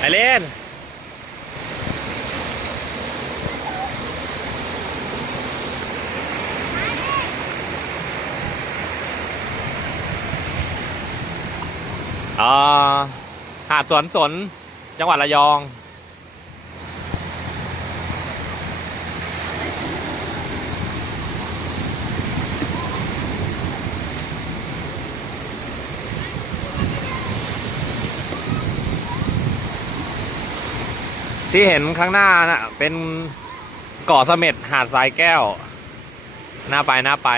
ไอเล่นหาดสวนสนจังหวัดระยองที่เห็นข้างหน้าน่ะเป็นเกาะเสม็ดหาดทรายแก้วน่าไป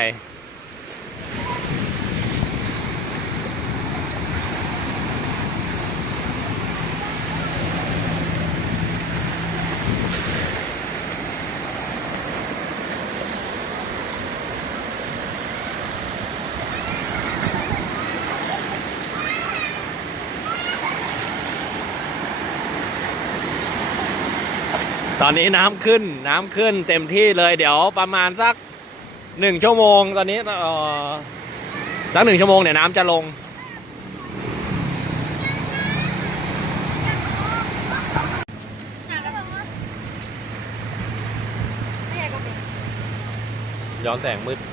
ตอนนี้น้ำขึ้นเต็มที่เลยเดี๋ยวประมาณสัก1 ชั่วโมงตอนนี้สัก1 ชั่วโมงเนี่ยน้ำจะลงย้อนแสงมืด